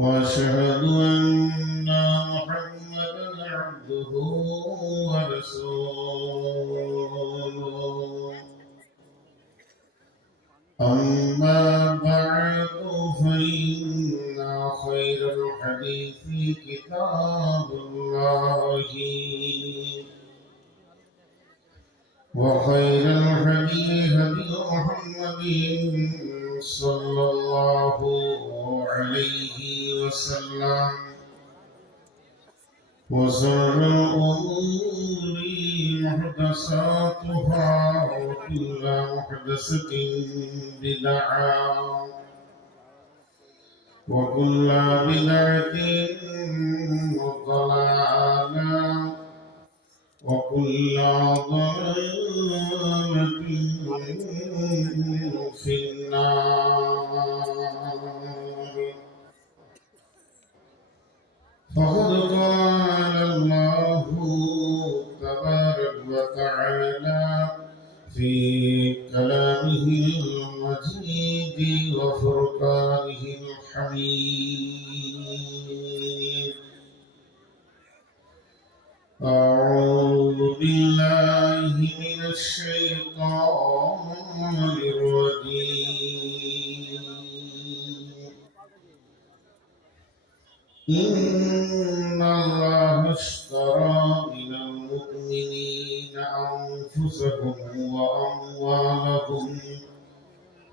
وأشهد أن وشر الأمور محدثاتها وكل محدثة بدعة وكل بدعة ضلالة وكل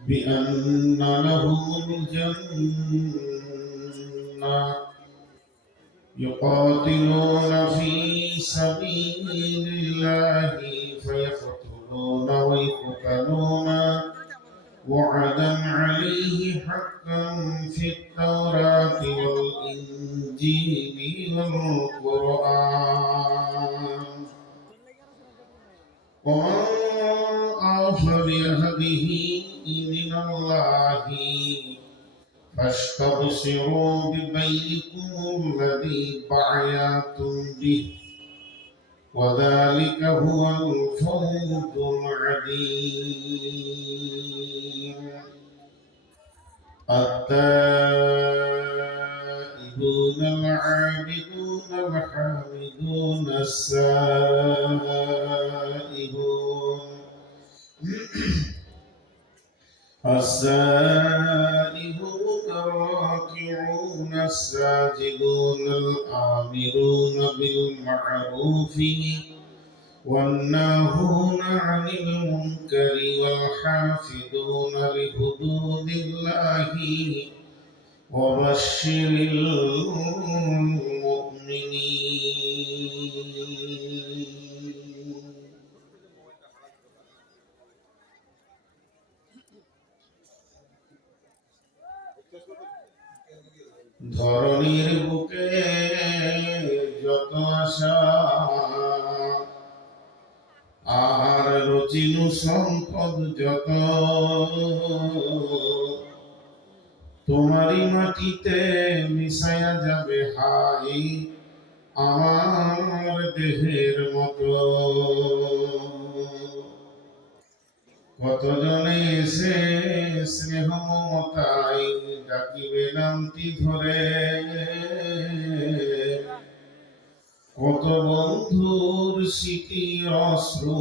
بأن لهم الجنة يقاتلون في سبيل الله فيقتلون ويقتلون وعدا عليه حقا في التوراة والإنجيل والقرآن ومن فاستبصروا ببيعكم الذي بايعتم به وذلك هو الفوز العظيم. التائبون العابدون الحامدون السائحون الراكعون الساجدون الآمرون بالمعروف والناهون عن المنكر والحافظون لحدود الله وبشر المؤمنين ধরণীর বুকে যত আশা, আর রচিনু সম্পদ যত। তোমারই মাটিতে মিশায়া যাবে হাই আমার দেহের মতো। কতজনে এসে স্নেহ মমতাই ডাকিবে নামটি ধরে? কত বন্ধুর স্মৃতির অশ্রু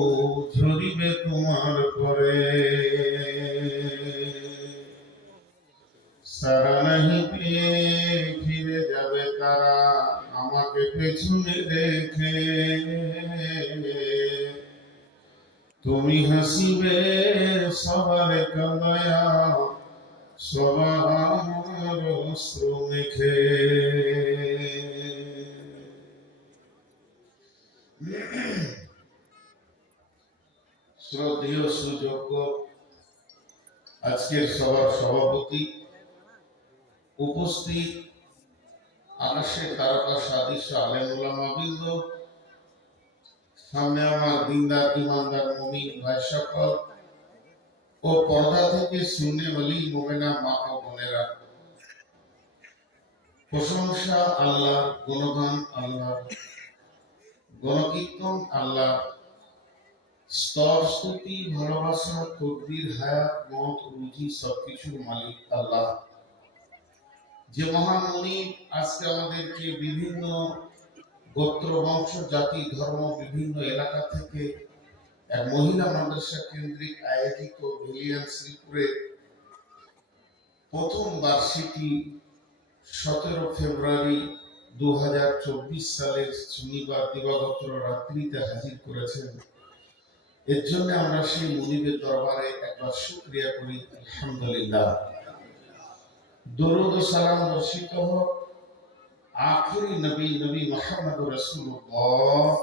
ঝরিবে তোমার পরে সারা নাহি পেয়ে ফিরে যাবে তারা আমাকে পেছনে দেখে তুমি হাসিবে সবার কামায়া সবার অশ্রু শ্রদ্ধেয় সুযোগ্য আজকের সভার সভাপতি উপস্থিত আকাশের তারকা সাদৃশ্য আলেমুলামাবৃন্দ সামনে আমার দিনদার ইমানদার মমিন ভাই সকল ও পর্দা থেকে শুনে বলি মোমেনা মা ও বোনেরা। প্রশংসা আল্লাহ, গুণগান আল্লাহ, গণকীর্তন আল্লাহ স্তর স্তুতি, ভালোবাসা তকদির হায়াত, মত রুজি সবকিছুর মালিক আল্লাহ। যে মহামণি আজকে আমাদেরকে বিভিন্ন গোত্র, বংশ, জাতি, ধর্ম, বিভিন্ন এলাকা থেকে এক মহিলা মাদ্রাসা কেন্দ্রিক আয়োজিত ভিলিয়ান শ্রীপুরে প্রথম বার্ষিকী সতেরো ফেব্রুয়ারি দুই হাজার চব্বিশ সালের শনিবার দিবাগত রাত্রিতে হাজির করেছেন। এর জন্য আমরা সেই মুনিবের দরবারে একবার শুক্রিয়া করি। আলহামদুলিল্লাহ। দরুদ সালাম বর্ষিত হোক। আখিরি নবী নবী মোহাম্মদ রাসূলুল্লাহ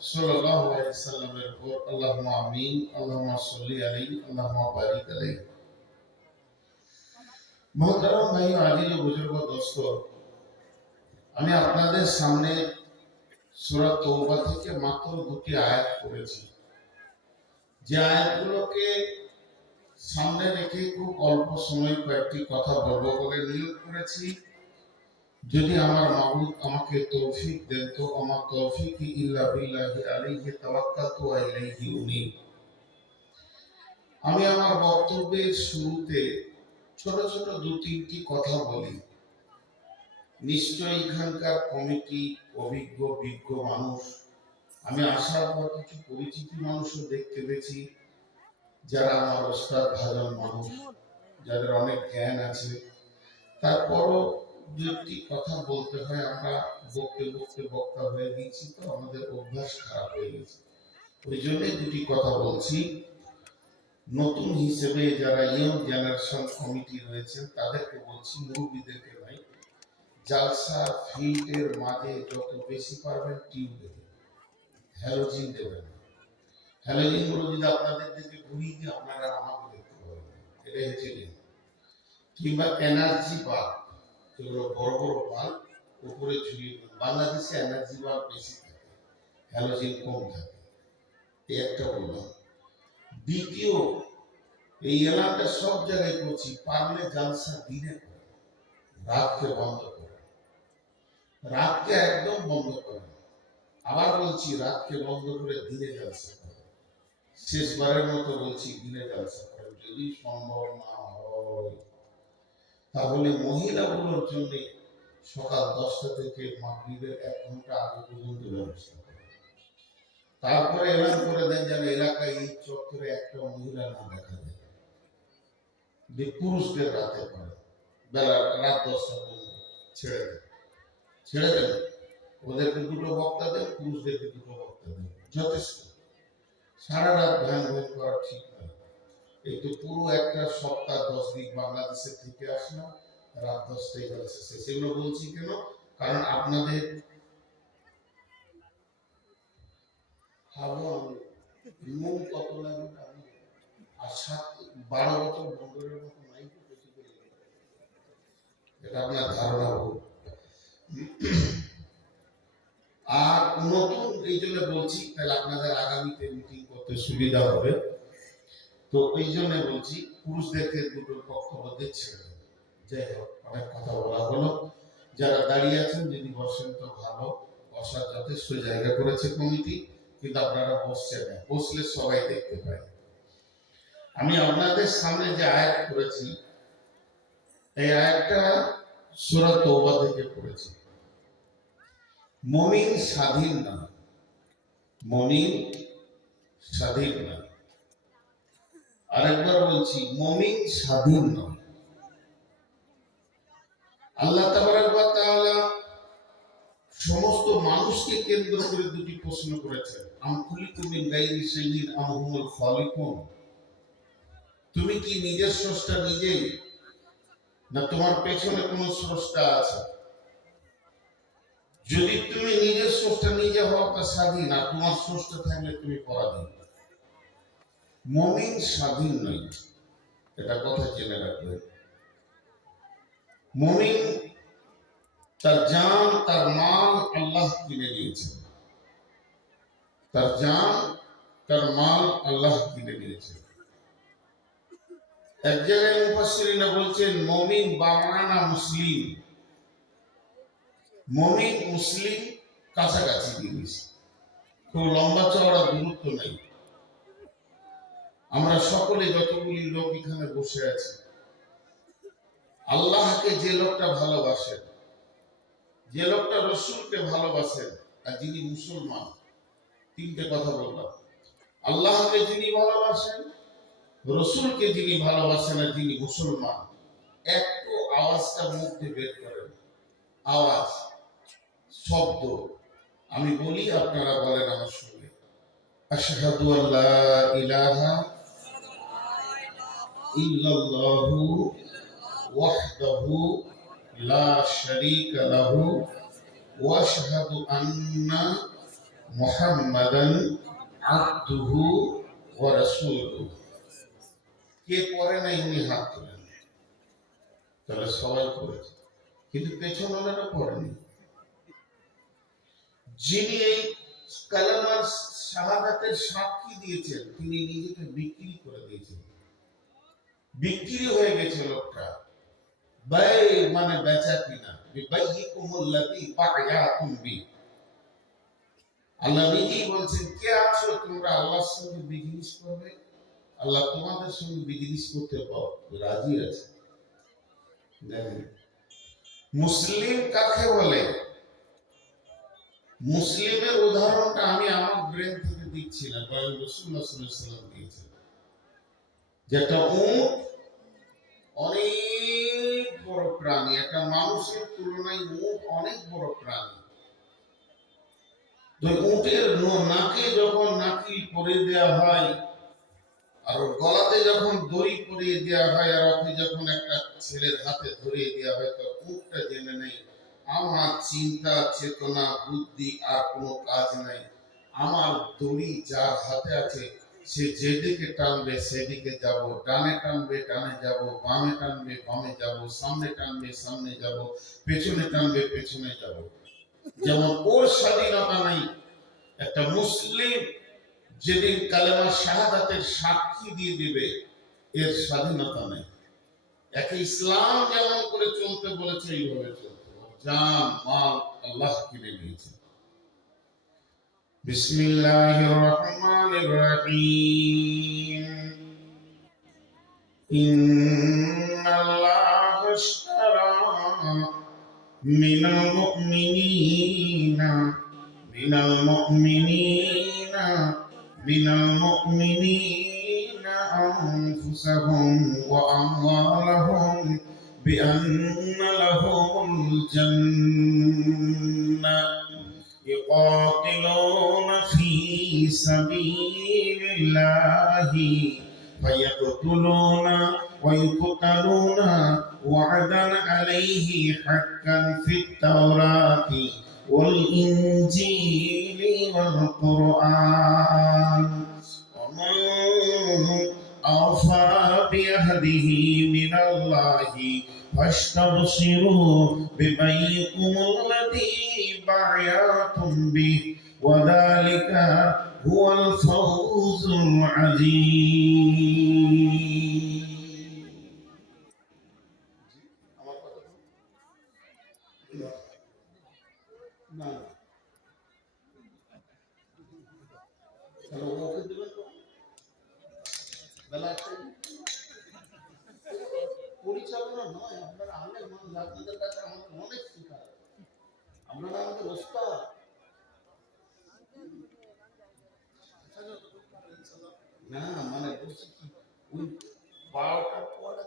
সাল্লাল্লাহু আলাইহি সাল্লামের উপর আল্লাহুম্মা আমিন, আল্লাহুম্মা সাল্লি আলাইহি, আল্লাহুম্মা বারিক আলাইহি। মহতারাম ভাই আজিজ বুজুর্গ, দোস্ত, আমি আপনাদের সামনে সূরা তওবা থেকে মাত্র দুটি আয়াত পড়েছি। যে আয়াতগুলোকে সামনে রেখে খুব অল্প সময় কয়েকটি কথা বলব বলে নিয়োগ করেছি। যদি আমার মাবুদ আমাকে তৌফিক দেন, তো আমার তৌফিক ইল্লা বিল্লাহি আলাইহি তাওয়াক্কালতু ওয়া ইলাইহি উনীব। আমি আমার বক্তব্যের শুরুতে ছোট ছোট দু তিনটি কথা বলি। নিশ্চয়ই এখানকার কমিটি অভিজ্ঞ, বিজ্ঞ মানুষ, আমি আসার পর কিছু পরিচিতি মানুষও দেখতে পেয়েছি, যারা আমার ওস্তাদ ভাজন মানুষ, যাদের অনেক জ্ঞান আছে। তারপরও দু একটি কথা বলতে হয়, আমরা বকতে বকতে বক্তা হয়ে গেছি তো, আমাদের অভ্যাস খারাপ হয়ে গেছে। ওই জন্যই দুটি কথা বলছি। নতুন হিসেবে যারা ইয়ং জেনারেশন কমিটি রয়েছেন, তাদেরকে বলছি, মুরব্বীদেরকে ভাই, জালসা ফিল্ডের মাঝে যত বেশি পারবেন টিউব দেবেন, হ্যালোজিন দেবেন হ্যালোজিনগুলো যদি আপনাদের দিকে ঘুরিয়ে দিয়ে আপনারা আমাকে দেখতে পাবেন এটা হচ্ছে। কিংবা এনার্জি বাল্ব যেগুলো বড় বড় বাল্ব, উপরে ঝুলিয়ে বাংলাদেশে এনার্জি বাল্ব বেশি থাকে হ্যালোজিন কম থাকে। এই একটা বললাম। দ্বিতীয়, এই এলাকা সব জায়গায় করছি পারলে জালসা দিনে রাতকে বন্ধ করে। রাতকে একদম বন্ধ করে আবার বলছি, রাতকে বন্ধ করে দিনে জালসা করে। শেষবারের মতো বলছি, দিনে জালসা করে। যদি সম্ভব না হয়। তাহলে মহিলাগুলোর জন্য সকাল দশটা থেকে মাগরিবের এক ঘণ্টা আগে পর্যন্ত ব্যবস্থা তারপরে এলান করে দেন যেন এলাকায় এই চত্বরে একটা মহিলা না দেখা যায়। যে পুরুষদের রাতে করে। বেলা রাত দশটা পর্যন্ত ছেড়ে দেন। ছেড়ে দেন। ওদেরকে দুটো বক্তা দেন, পুরুষদেরকে দুটো বক্তা দেন। যথেষ্ট। সারা রাত ধ্যান ভোগ করা ঠিক একটু পুরো একটা সপ্তাহ, দশ দিন বাংলাদেশে থেকে আসলাম রাত দশটায় গেলে শেষ। সেগুলো বলছি কেন? কারণ আপনাদের আর নতুন, এই জন্য বলছি, তাহলে আপনাদের আগামীতে মিটিং করতে সুবিধা হবে। তো ওই জন্য বলছি, পুরুষদেরকে দুটো বক্তব্য দিচ্ছে। যাই হোক অনেক কথা বলা হলো। যারা দাঁড়িয়ে আছেন, যিনি বসেন, তো ভালো। বসার যথেষ্ট জায়গা করেছে কমিটি, কিন্তু আপনারা বসছেন না। বসলে সবাই দেখতে পায়। আমি আপনাদের সামনে যে আয়াত করেছি, এই আয়াতটা সূরা তওবা থেকে পড়েছি। মমিন স্বাধীন না মমিন স্বাধীন না আরেকবার বলছি, মমিন স্বাধীন নয়। আল্লাহ সমস্ত মানুষকে কেন্দ্র করে দুটি প্রশ্ন করেছেন। তুমি কি নিজের স্রষ্টা নিজেই, না তোমার পেছনে কোনো স্রষ্টা আছে? যদি তুমি নিজের স্রষ্টা নিজে হও, তা স্বাধীন, আর তোমার স্রষ্টা থাকলে তুমি পরাধীন। মমিন স্বাধীন নয়। এটা কথা জেনে রাখবেন। মমিন তার জান, তার মাল আল্লাহ কিনে নিয়েছেন তার জান, তার মাল আল্লাহ কিনে নিয়েছেন এক জায়গায় মুফাসসিরিনা বলছেন, মমিন বামানা মুসলিম। মমিন মুসলিম কাছাকাছি জিনিস। খুব লম্বা চওড়া দূরত্ব নেই। আমরা সকলে যতগুলি লোক এখানে বসে আছি, আল্লাহকে যে লোকটা ভালোবাসেন, যে লোকটা রসুলকে ভালোবাসেন, আর যিনি মুসলমান, তিনটে কথা বললাম। আল্লাহকে যিনি ভালোবাসেন, রসুলকে যিনি ভালোবাসেন, আর যিনি মুসলমান, একটু আওয়াজটা মুখ বের করেন। আওয়াজ, শব্দ, আমি বলি আপনারা বলেন আমার সঙ্গে। আশহাদু আল্লা ইলাহা কিন্তু যিনি এই কালামার শাহাদাতের সাক্ষী দিয়েছেন তিনি নিজেকে বিক্রি করে দিয়েছেন। বিক্রি হয়ে গেছে লোকটা। বাই মানে বেচা কিনা। আল্লাহ নিজেই বলছেন, কে আছো তোমরা? আল্লাহর সঙ্গে বিজনেস করবে? আল্লাহ তোমাদের সঙ্গে বিজনেস করতে রাজি আছে। মুসলিম কাকে বলে? মুসলিমের উদাহরণটা আমি আমার ব্রেন থেকে দিচ্ছি না রসুল্লাহ সাল্লাম দিয়েছেন। যেটা উট অনেক বড় প্রাণী, একটা মানুষের তুলনায় উট অনেক বড় প্রাণী। তো উটের নাকে যখন নাকি পরিয়ে দেওয়া হয়, আর গলাতে যখন দড়ি পরিয়ে দেওয়া হয়, আর ওকে যখন একটা ছেলের হাতে ধরিয়ে দেওয়া হয়, তো উটটা জেনে নেই, আমার চিন্তা, চেতনা, বুদ্ধি আর কোনো কাজ নাই। আমার দড়ি যার হাতে আছে সে যেদিকে টানবে সেদিকে যাব, ডানে টানবে, ডানে যাব, বামে টানবে, বামে যাব, সামনে টানবে, সামনে যাব, পেছনে টানবে, পেছনে যাব। যেমন ওর স্বাধীনতা নাই, একটা মুসলিম যেদিন কালেমা শাহাদাতের সাক্ষী দিয়ে দিবে, এর স্বাধীনতা নেই। একে ইসলাম যেমন করে চলতে বলেছে, এইভাবে চলতে হবে। জান, মাল, আল্লাহ কিনে নিয়েছে। بسم الله الرحمن الرحيم إن الله اشترى من المؤمنين من المؤمنين من المؤمنين أنفسهم وأموالهم بأن لهم الجنة يقاتلون في سبيل الله فيقتلون ويقتلون وعدا عليه حقا في التوراة والإنجيل والقرآن ومن أوفى بعهده من الله فاستبشروا ببيعكم الذي بايعتم به وذلك هو الفوز العظيم পরিচালনা নয় আপনারা অনেক মানুষ আপনাদের কাছে আমাকে অনেক শেখার আছে। আপনারা আমাদের ওস্তাদ না মানে বলছি কি পরে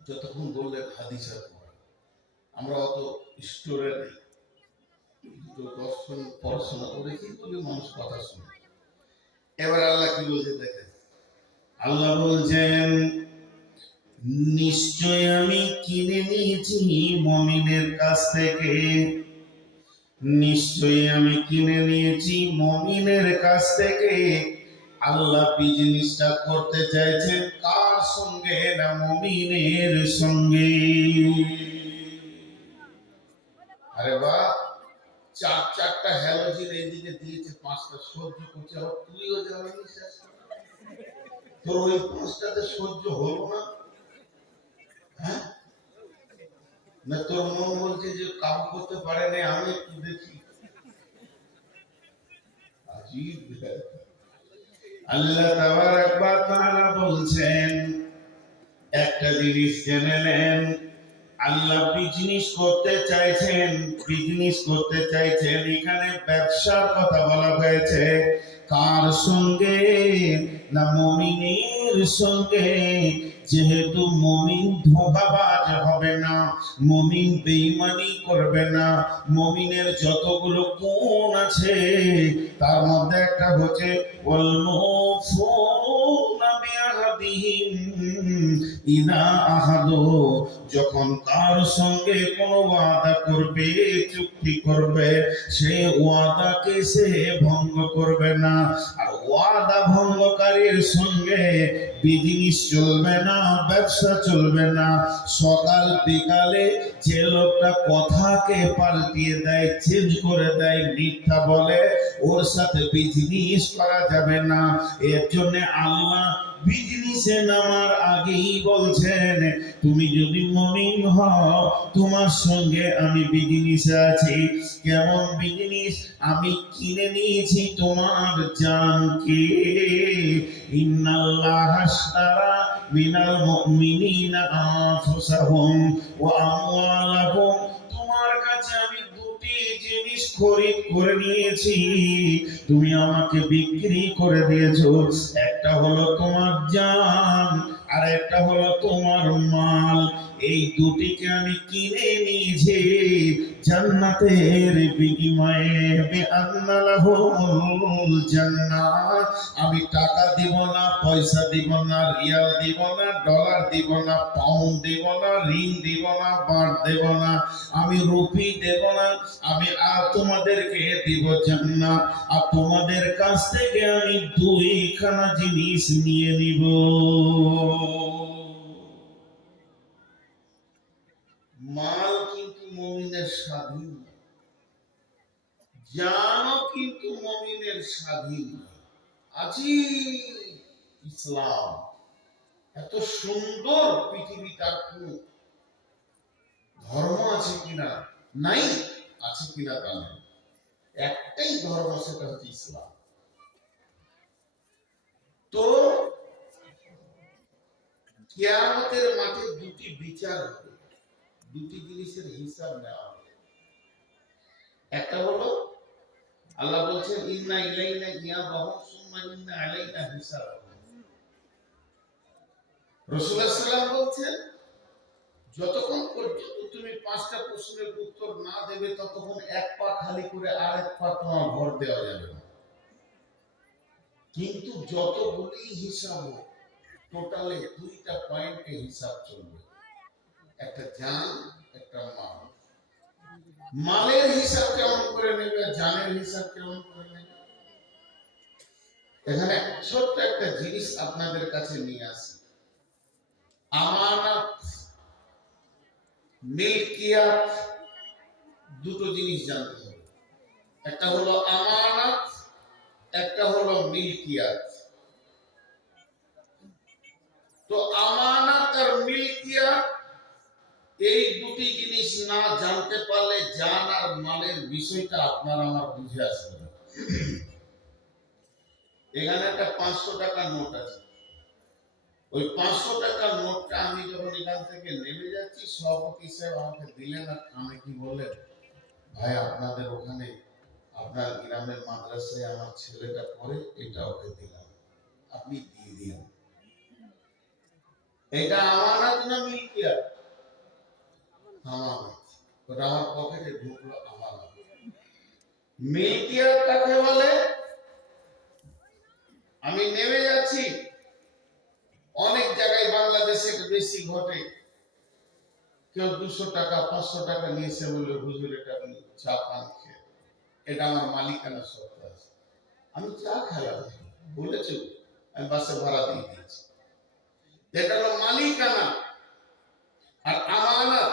যতক্ষণ বললেন হাদিসা পড়া আমরা অত স্টোরে নেই। দর্শন, পড়াশোনা করে কিন্তু মানুষ কথা শুনে। এবার আল্লাহ কি বলছে দেখেন? আল্লাহ বলছেন নিশ্চয় আমি কিনে নিয়েছি মমিনের কাছ থেকে। নিশ্চয় আমি কিনে নিয়েছি মমিনের কাছ থেকে। আল্লাহ বিজনেসটা করতে চাইছেন কার সঙ্গে না মমিনের সঙ্গে? আরে বা চার চারটা হ্যালোজিন এইদিকে দিয়েছে, পাঁচটা সহ্য করছে। তুইও শেষ তোর ওই পাঁচটাতে সহ্য হলো না? হ্যাঁ? না তোর মন বলছে যে কাম করতে পারে না, আমি একটু দেখি। আজীব আল্লাহ তাবারাক ওয়া তাআলা বলছেন, একটা জিনিস জেনে নেন, আল্লাহ বিজনেস করতে চাইছেন বিজনেস করতে চাইছেন, এখানে ব্যবসার কথা বলা হয়েছে, কার সঙ্গে না মমিনের সঙ্গে যেহেতু মমিন ধোকাবাজ হবে না, মমিন বেইমানি করবে না, মমিনের যতগুলো কোন আছে, তার মধ্যে একটা হচ্ছে ইনা আহাদু যখন কার সঙ্গে কোনো ওয়াদা করবে, চুক্তি করবে, সে ওয়াদাকে সে ভঙ্গ করবে না। আর ওয়াদা ভঙ্গকারীর সঙ্গে বিজনেস চলবে না, ব্যবসা চলবে না। সকাল বিকালে যে লোকটা কথাকে পাল্টিয়ে দেয়, চেঞ্জ করে দেয়, মিথ্যা বলে, ওর সাথে বিজনেস করা যাবে না। এর জন্য আল্লাহ বিজনেসে নামার আগেই বলছেন, তুমি যদি মমিন হও তোমার সঙ্গে আমি বিজনেসে আছি। কেমন বিজনেস? আমি কিনে নিয়েছি তোমার জানকে। ইন্নাল্লাহ আশতারা মিনাল মুমিনিনা আনফুসাহুম ওয়া আমওয়ালাহুম। তোমার কাছে আমি দুটি জিনিস খরিদ করে নিয়েছি। তুমি আমাকে বিক্রি করে দিয়েছ। একটা হলো তোমার জান আর একটা হলো তোমার মাল। এই দুটিকে আমি কিনে নিয়েছি জান্নাতের বিনিময়ে। জান্নাত। আমি টাকা দিব না, পয়সা দিব না, রিয়াল দিব না, ডলার দিব না, পাউন্ড দিব না রিং দিব না বাট দেব না। আমি রুপি দেব না, আমি আর তোমাদেরকে দিব জান্নাত। আর তোমাদের কাছ থেকে আমি দুইখানা জিনিস নিয়ে নিব। মাল কিন্তু মমিনের স্বাধীন। জানও কিন্তু মমিনের স্বাধীন। আজি ইসলাম, এত সুন্দর পৃথিবী তার কোন ধর্ম আছে কিনা, নাই, আছে কিনা তা নাই। একটাই ধর্ম সেটা হচ্ছে ইসলাম। তো, কিয়ামতের মাঠে দুটি বিচার হবে। দুটি জিনিসের হিসাব নেওয়া হবে। একটা হলো, আল্লাহ বলছেন, ইন্না ইলাইনা ইন্না আলাইনা বলছেন, যতক্ষণ পর্যন্ত তুমি পাঁচটা প্রশ্নের উত্তর না দেবে, ততক্ষণ এক পা খালি করে আরেক পা তোমার ভর দেওয়া যাবে না। কিন্তু যতগুলি হিসাব টোটালে দুইটা পয়েন্টে হিসাব চলবে। একটা জান, একটা মাল। মালের হিসাব কেমন করে নেবে, জানের হিসাব কেমন করে নেবে? এখানে ছোট্ট একটা জিনিস আপনাদের কাছে নিয়ে আসি। আমানত, মিল্কিয়াত, দুটো জিনিস জানতে হবে। একটা হলো আমানত, একটা হলো মিল্কিয়াত। তো আমানত আর মিল্কিয়াত এই দুটি জিনিস না জানতে পারলে জান আর মালের বিষয়টা আপনার আমার বুঝে আসবে না। এখানে একটা পাঁচশো টাকার নোট আছে। ওই পাঁচশো টাকার নোটটা আমি যখন এখান থেকে নেমে যাচ্ছি, সভাপতি সাহেব আমাকে দিলেন আর আমি কি বললেন, ভাই, আপনাদের ওখানে আপনার গ্রামের মাদ্রাসায় আমার ছেলেটা পড়ে, এটা ওকে দিলাম। আপনি দিয়ে দিন। এটা আমানত না মিলকিয়া আমার পকেটে ঢুকলো আমানত মিলকিয়াত কাকে বলে, আমি নেমে যাচ্ছি। অনেক জায়গায় বাংলাদেশে বেশি ঘটে। কেউ দুশো টাকা, পাঁচশো টাকা নিয়েছে বলে হুজুর এটা আপনি চা পান এটা আমার মালিকানা সত্য আছে। আমি চা খেলাম বলেছি, আমি বাসে ভাড়া দিয়ে দিয়েছি। এটা হলো মালিকানা। আর আমানত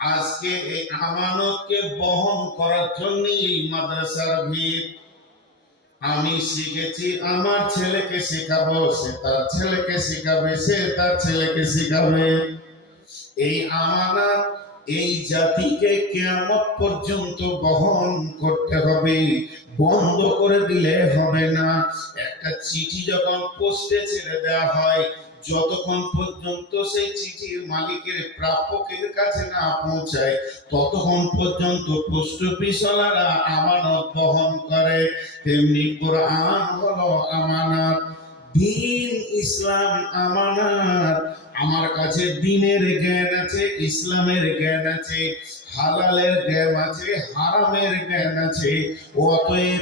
আজকে এই আমানতকে বহন করার জন্য এই মাদ্রাসার ভিড় আমি শিখেছি, আমার ছেলেকে শেখাবো, সে তার ছেলেকে শেখাবে, সে তার ছেলেকে শেখাবে। এই আমানত, এই জাতিকে কেয়ামত পর্যন্ত বহন করতে হবে, বন্ধ করে দিলে হবে না। একটা চিঠি যখন পোস্টে ছেড়ে দেওয়া হয় যতক্ষণ পর্যন্ত সেই চিঠির মালিকের প্রাপকের কাছে না পৌঁছায়, ততক্ষণ পর্যন্ত পোস্ট অফিসওয়ালারা আমানত বহন করে। তেমনি কোরআন হলো আমানত, দিন ইসলাম আমানত। আমার কাছে দিনের জ্ঞান আছে, ইসলামের জ্ঞান আছে, হালালের জ্ঞান আছে, হারামের জ্ঞান আছে। অতএব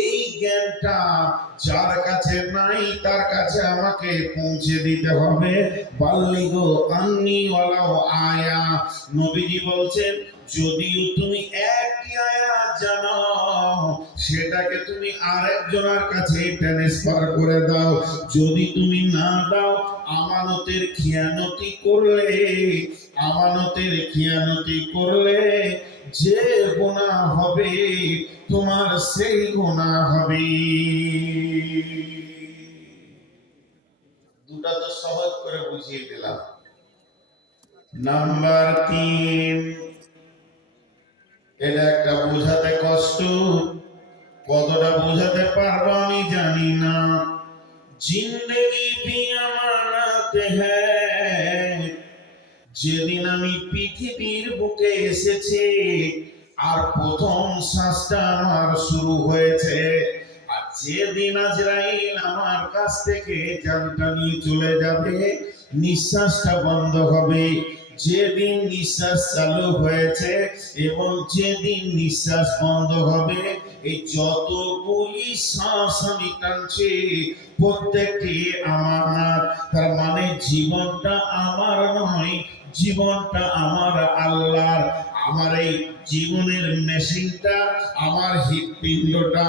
এই জ্ঞানটা যার কাছে নাই, তার কাছে আমাকে পৌঁছে দিতে হবে। বাল্লিগো আন্নি ওয়ালাও আয়া। নবীজি বলছেন, যদিও তুমি একটি আয়াত জানো সেটাকে তুমি আরেকজনের কাছে ট্রান্সফার করে দাও। যদি তুমি না দাও, আমানতের খিয়ানতি করলে, আমানতের খিয়ানতি করলে যে গোনা হবে, তোমার সেই গোনা হবে। দুটা তো সহজ করে বুঝিয়ে দিলাম। নাম্বার তিন, এটা একটা বোঝাতে কষ্ট। কতটা বোঝাতে পারব আমি জানি না। জিন্দগি ভি আমানত হ্যায়। যেদিন আমি পৃথিবীর বুকে এসেছি, আর প্রথম শ্বাসটা আমার শুরু হয়েছে। আর যেদিন আজরাইল আমার কাছ থেকে জানটা নিয়ে চলে যাবে, নিঃশ্বাসটা বন্ধ হবে। যেদিন নিঃশ্বাস চালু হয়েছে এবং যেদিন নিঃশ্বাস বন্ধ হবে, এই যতগুলি শ্বাস আমি টানছি, প্রত্যেকটি আমার তার মানে জীবনটা আমার নয় জীবনটা আমার আল্লাহর। আমার এই জীবনের মেশিনটা, আমার হৃৎপিণ্ডটা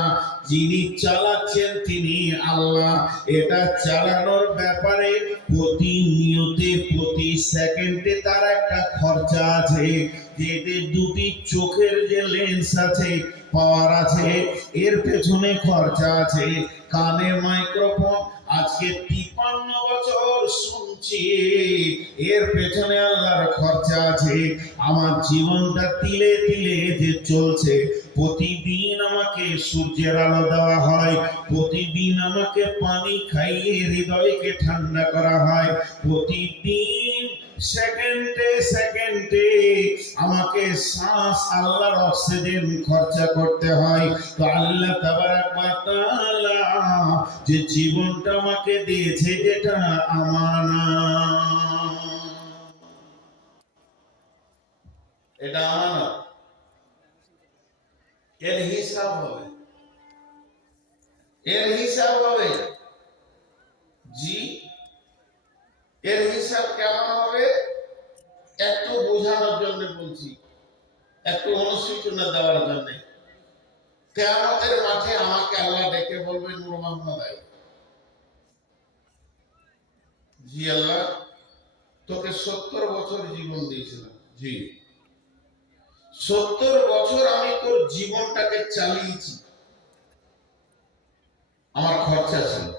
যিনি চালাচ্ছেন তিনি আল্লাহ। এটা চালানোর ব্যাপারে প্রতিনিয়তে, প্রতি সেকেন্ডে তার একটা খরচা আছে। যেতে দুটি চোখের যে লেন্স আছে পাওয়ার আছে, এর পেছনে খরচা আছে। কানে মাইক্রোফোন, আজকে তিপান্ন বছর শুনছি। এর পেছনে আল্লাহর খরচা আছে। আমার জীবনটা তিলে তিলে যে চলছে। প্রতিদিন আমাকে সূর্যের আলো দেওয়া হয়। প্রতিদিন আমাকে পানি খাইয়ে হৃদয়কে ঠান্ডা করা হয়। প্রতিদিন সেকেন্ডে সেকেন্ডে আমাকে শ্বাস আল্লাহর অক্সিজেন খরচা করতে হয়। তো আল্লাহ তাবারাক যে জীবনটা আমাকে দিয়েছে, এটা আমানত এটা আমানত এর হিসাব হবে। এর হিসাব হবে। জি এর হিসাব কেমন হবে? একটু বোঝানোর জন্য বলছি। একটু অনুসূচনা দেওয়ার জন্য। কেয়ামতের মাঠে আমাকে আল্লাহ ডেকে বলবে, নূর মোহাম্মদ আই জি আল্লাহ, তোকে সত্তর বছর জীবন দিয়েছিলাম। জি। সত্তর বছর আমি তোর জীবনটাকে চালিয়েছি। আমার খরচা ছিল।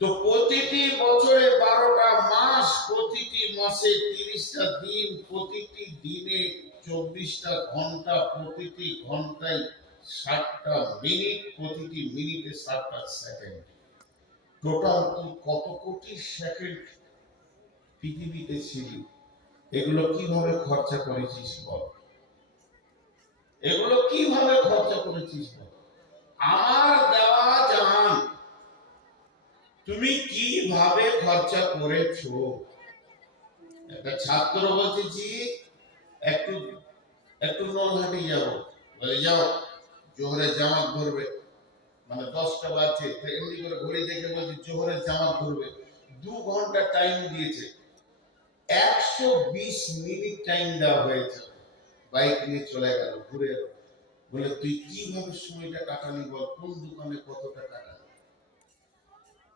তো প্রতিটি বছরে বারোটা মাস, প্রতিটি মাসে তিরিশটা দিন, প্রতিটি দিনে চব্বিশটা ঘণ্টা, প্রতিটি ঘন্টায় ষাটটা মিনিট, প্রতিটি মিনিটে ষাটটা সেকেন্ড। টোটাল তুই কত কোটি সেকেন্ড পৃথিবীতে ছিলি? এগুলো কীভাবে খরচা করেছিস বল? এগুলো কীভাবে খরচা করেছিস বল? আমার দেওয়া জান তুমি কীভাবে খরচা করেছ? একটা ছাত্র বলছে বলতেছি একটু একটু নলহাটি যাব বলে, যাও জোহরে জামাত ধরবে। মানে দশটা বাজছে এমনি করে ঘড়ি দেখে বলছে জোহরে জামাত ধরবে। দু ঘণ্টা টাইম দিয়েছে। একশো বিশ মিনিট টাইম দেওয়া হয়েছে। বাইক নিয়ে চলে গেল, ঘুরে। বলে, তুই কীভাবে সময়টা কাটালি বল? কোন দোকানে কতটা কাটালি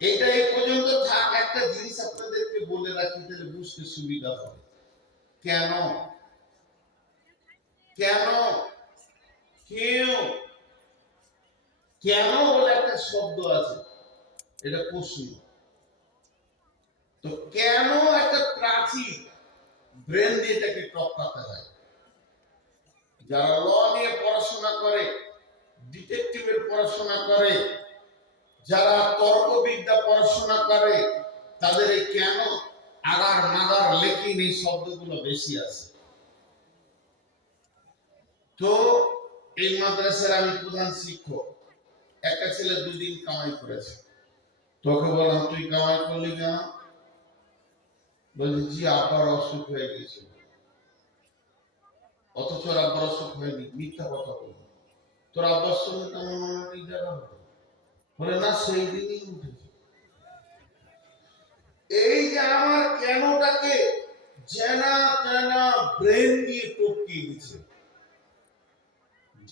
এটা এই পর্যন্ত থাক, একটা জিনিস আপনাদেরকে বলে রাখি, তাহলে বুঝতে সুবিধা হবে। কেন? কেন? কেউ? কেন বলে একটা শব্দ আছে? এটা প্রশ্ন। তো কেন একটা প্রাচীর ব্রেন দিয়ে এটাকে টপকাতে হয়? যারা ল নিয়ে পড়াশোনা করে, ডিটেকটিভের পড়াশোনা করে যারা তর্কবিদ্যা পড়াশোনা করে, তাদের এই কেন আগার নাগার লেখিন এই শব্দগুলো বেশি আছে? তো এই মাদ্রাসার আমি প্রধান শিক্ষক। একটা ছেলে দুদিন কামাই করেছে। তোকে বললাম, তুই কামাই করলি কেন? বলছি, জি, আব্বার অসুখ হয়ে গেছিল অথচ আব্বার অসুখ হয়নি, মিথ্যা কথা বলব তোর আব্বার সঙ্গে কেমন অনেক হতো বলে, না, সেই দিনই উঠেছে। এই যে আমার কেনটাকে জেনা তেনা ব্রেন দিয়ে টপকিয়ে দিচ্ছে।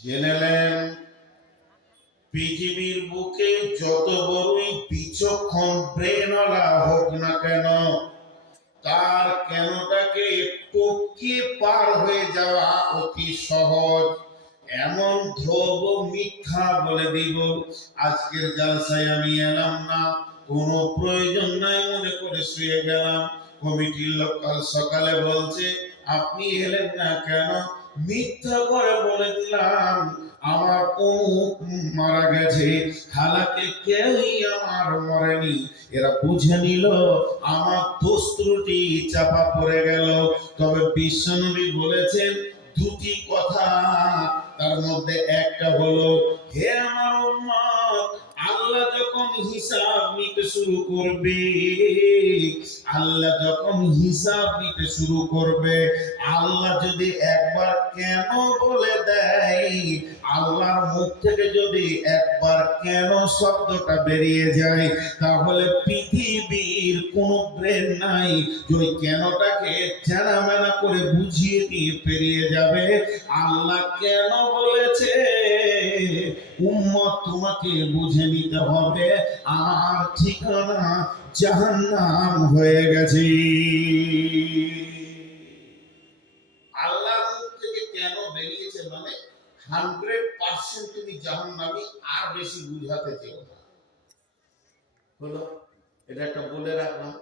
জেনেলেন পৃথিবীর বুকে যত বড়ই বিচক্ষণ হোক না কেন, তার কেনটাকে টপকিয়ে পার হয়ে যাওয়া অতি সহজ। এমন ধ্রুব মিথ্যা বলে দিব, আজকের জালসায় আমি এলাম না। কোনো প্রয়োজন নাই মনে করে শুয়ে গেলাম। কমিটির লোক কাল সকালে বলছে, আপনি এলেন না কেন? মিথ্যা করে বলে দিলাম, আমার অমুক মারা গেছে। হালাকে কেউই আমার মরেনি। এরা বুঝে নিল, আমার দোষ চাপা পড়ে গেল। তবে বিশ্বনবী বলেছেন, দুটি কথা তার মধ্যে একটা হলো হে আমার যখন হিসাব নিতে শুরু করবে, আল্লাহ যখন হিসাব নিতে শুরু করবে, আল্লাহ যদি একবার কেন বলে দেয়, আল্লাহর মুখ থেকে যদি একবার কেন শব্দটা বেরিয়ে যায়, তাহলে পৃথিবীর কোনো ব্রেন নাই ওই কেনটাকে চেনা মেনা করে বুঝিয়ে দিয়ে পেরিয়ে যাবে, আল্লাহ কেন বলেছে? তোমাকে বুঝে নিতে হবে। আমার ঠিকানা জাহান্নাম হয়ে গেছে। আল্লাহর মুখ থেকে কেন বেরিয়েছে মানে হান্ড্রেড পার্সেন্ট তুমি জাহান্নামি আর বেশি বুঝাতে হলো, এটা একটা বলে রাখলাম।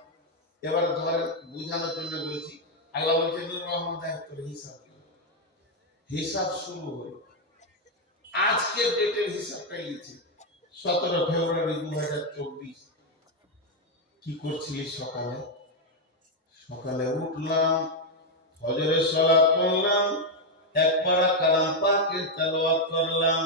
এবার ধরেন বুঝানোর জন্য বলছি, আল্লাহ বলছে, নূর রহমান হিসাব। হিসাব শুরু হলো। আজকের ডেটের হিসাবটা নিয়েছে সতেরো ফেব্রুয়ারি দু হাজার চব্বিশ। কি করছিলি সকালে? সকালে উঠলাম, ফজরের সলাপ করলাম এক পাড়া কালাম পাকের তেলাওয়াত করলাম।